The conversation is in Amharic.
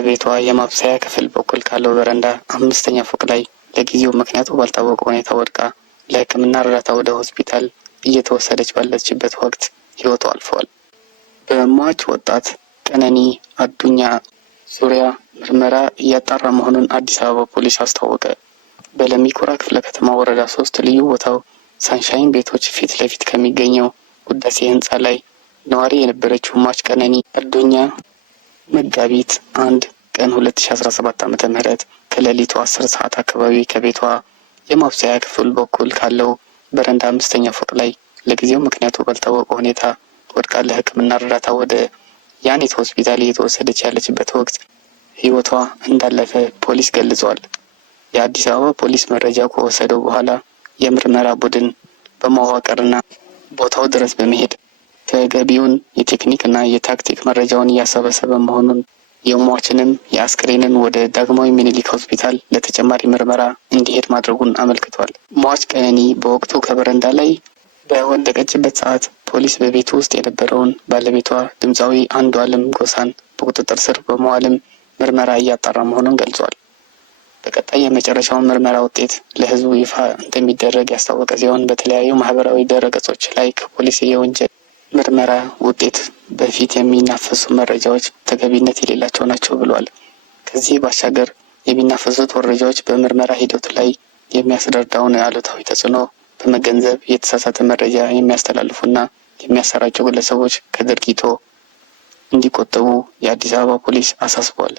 በቤቷ የማብሰያ ክፍል በኩል ካለው በረንዳ 5ኛ ፎቅ ላይ ለጊዜው ምክንያቱ ባልታወቀ ሁኔታ ወድቃ ለሕክምና እርዳታ ወደ ሆስፒታል እየተወሰደች ባለችበት ወቅት ሕይወቷ አልፈዋል። በሟች ወጣት ቀነኒ አዱኛ ዙሪያ ምርመራ እያጣራ መሆኑን አዲስ አበባ ፖሊስ አስታወቀ። በለሚ ኩራ ክፍለ ከተማ ወረዳ 3 ልዩ ቦታው ሳንሻይን ቤቶች ፊት ለፊት ከሚገኘው ውዳሴ ህንፃ ላይ ነዋሪ የነበረችው ሟች ቀነኒ አዱኛ መጋቢት 1 ቀን 2017 ዓ.ም ከሌሊቱ 10 ሰዓት አካባቢ ከቤቷ የማብሰያ ክፍል በኩል ካለው በረንዳ 5ኛ ፎቅ ላይ ለጊዜው ምክንያቱ ባልታወቀ ሁኔታ ወድቃ ለሕክምና እርዳታ ወደ ያኔት ሆስፒታል እየተወሰደች ያለችበት ወቅት ሕይወቷ እንዳለፈ ፖሊስ ገልጿል። የአዲስ አበባ ፖሊስ መረጃ ከወሰደው በኋላ የምርመራ ቡድን በማዋቀርና ቦታው ድረስ በመሄድ ተገቢውን የቴክኒክና የታክቲክ መረጃውን እያሰበሰበ መሆኑን የሟችንም የአስክሬንን ወደ ዳግማዊ ምኒልክ ሆስፒታል ለተጨማሪ ምርመራ እንዲሄድ ማድረጉን አመልክቷል። ሟች ቀነኒ በወቅቱ ከበረንዳ ላይ በወደቀችበት ሰዓት ፖሊስ በቤቱ ውስጥ የነበረውን ባለቤቷ ድምፃዊ አንዱዓለም ጎሳን በቁጥጥር ስር በመዋልም ምርመራ እያጣራ መሆኑን ገልጿል። በቀጣይ የመጨረሻውን ምርመራ ውጤት ለሕዝቡ ይፋ እንደሚደረግ ያስታወቀ ሲሆን በተለያዩ ማህበራዊ ድረገጾች ላይ ከፖሊስ የወንጀል ምርመራ ውጤት በፊት የሚናፈሱ መረጃዎች ተገቢነት የሌላቸው ናቸው ብሏል። ከዚህ ባሻገር የሚናፈሱት መረጃዎች በምርመራ ሂደቱ ላይ የሚያስደርዳውን አሉታዊ ተጽዕኖ በመገንዘብ የተሳሳተ መረጃ የሚያስተላልፉና የሚያሰራጩ ግለሰቦች ከድርጊቱ እንዲቆጠቡ የአዲስ አበባ ፖሊስ አሳስቧል።